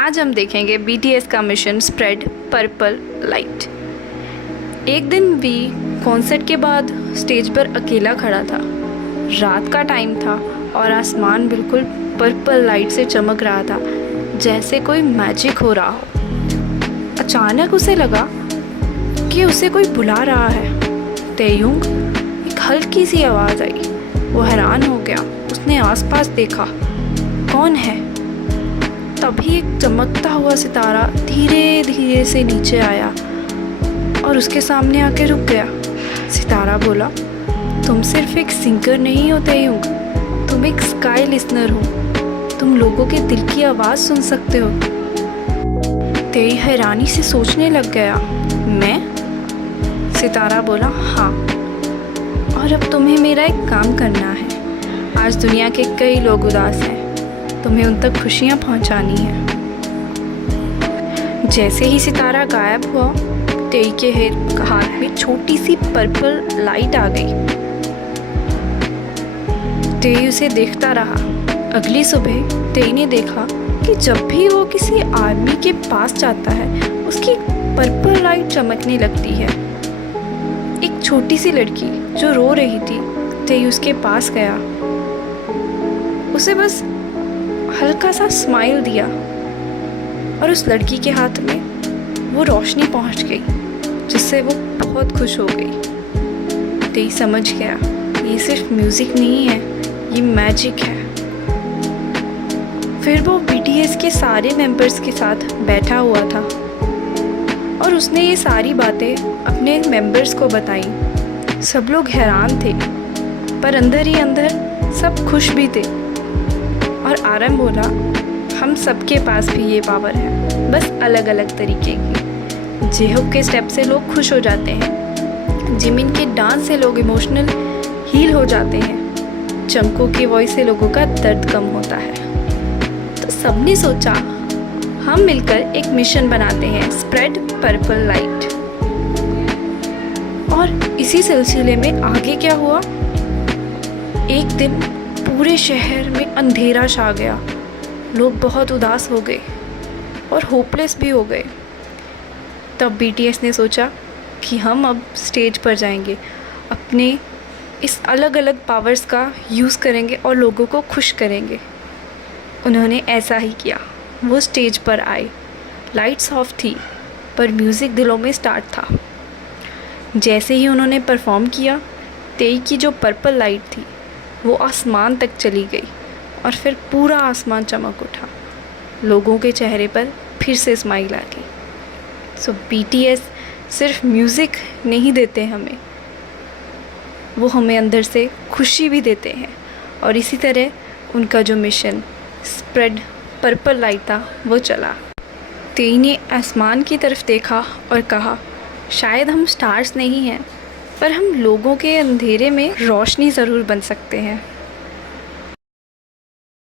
आज हम देखेंगे BTS का मिशन स्प्रेड पर्पल लाइट। एक दिन वी कॉन्सर्ट के बाद स्टेज पर अकेला खड़ा था। रात का टाइम था और आसमान बिल्कुल पर्पल लाइट से चमक रहा था, जैसे कोई मैजिक हो रहा हो। अचानक उसे लगा कि उसे कोई बुला रहा है। तेयुंग, एक हल्की सी आवाज़ आई। वो हैरान हो गया। उसने आसपास देखा, कौन है? तभी एक चमकता हुआ सितारा धीरे धीरे से नीचे आया और उसके सामने आके रुक गया। सितारा बोला, तुम सिर्फ एक सिंगर नहीं हो तेयुंग, तुम एक स्काई लिसनर हो। तुम लोगों के दिल की आवाज़ सुन सकते हो। तेई हैरानी से सोचने लग गया, मैं? सितारा बोला, हाँ, और अब तुम्हें मेरा एक काम करना है। आज दुनिया के कई लोग उदास हैं, तुम्हें उन तक खुशियाँ पहुँचानी है। जैसे ही सितारा गायब हुआ, तेई के हाथ में छोटी सी पर्पल लाइट आ गई। तेई उसे देखता रहा। अगली सुबह तेई ने देखा कि जब भी वो किसी आदमी के पास जाता है, उसकी पर्पल लाइट चमकने लगती है। एक छोटी सी लड़की जो रो रही थी, तेई उसके पास गया। उसे बस हल्का सा स्माइल दिया और उस लड़की के हाथ में वो रोशनी पहुंच गई, जिससे वो बहुत खुश हो गई। तेई समझ गया, ये सिर्फ म्यूज़िक नहीं है, ये मैजिक है। फिर वो BTS के सारे मेंबर्स के साथ बैठा हुआ था और उसने ये सारी बातें अपने मेंबर्स को बताई। सब लोग हैरान थे, पर अंदर ही अंदर सब खुश भी थे। और RM बोला, हम सबके पास भी ये पावर है, बस अलग अलग तरीके की। जेहोक के स्टेप से लोग खुश हो जाते हैं, जिमिन के डांस से लोग इमोशनल हील हो जाते हैं, जंको की वॉइस से लोगों का दर्द कम होता है। तो सबने सोचा, हम मिलकर एक मिशन बनाते हैं, स्प्रेड पर्पल लाइट। और इसी सिलसिले में आगे क्या हुआ? एक दिन पूरे शहर में अंधेरा छा गया। लोग बहुत उदास हो गए और होपलेस भी हो गए। तब BTS ने सोचा कि हम अब स्टेज पर जाएंगे, अपने इस अलग अलग पावर्स का यूज़ करेंगे और लोगों को खुश करेंगे। उन्होंने ऐसा ही किया। वो स्टेज पर आए। लाइट्स ऑफ थी, पर म्यूज़िक दिलों में स्टार्ट था। जैसे ही उन्होंने परफॉर्म किया, तेई की जो पर्पल लाइट थी वो आसमान तक चली गई और फिर पूरा आसमान चमक उठा। लोगों के चेहरे पर फिर से स्माइल आ गई। सो BTS सिर्फ म्यूज़िक नहीं देते हमें, वो हमें अंदर से खुशी भी देते हैं। और इसी तरह उनका जो मिशन स्प्रेड पर्पल लाइट था वो चला। तेई ने आसमान की तरफ देखा और कहा, शायद हम स्टार्स नहीं हैं, पर हम लोगों के अंधेरे में रोशनी ज़रूर बन सकते हैं।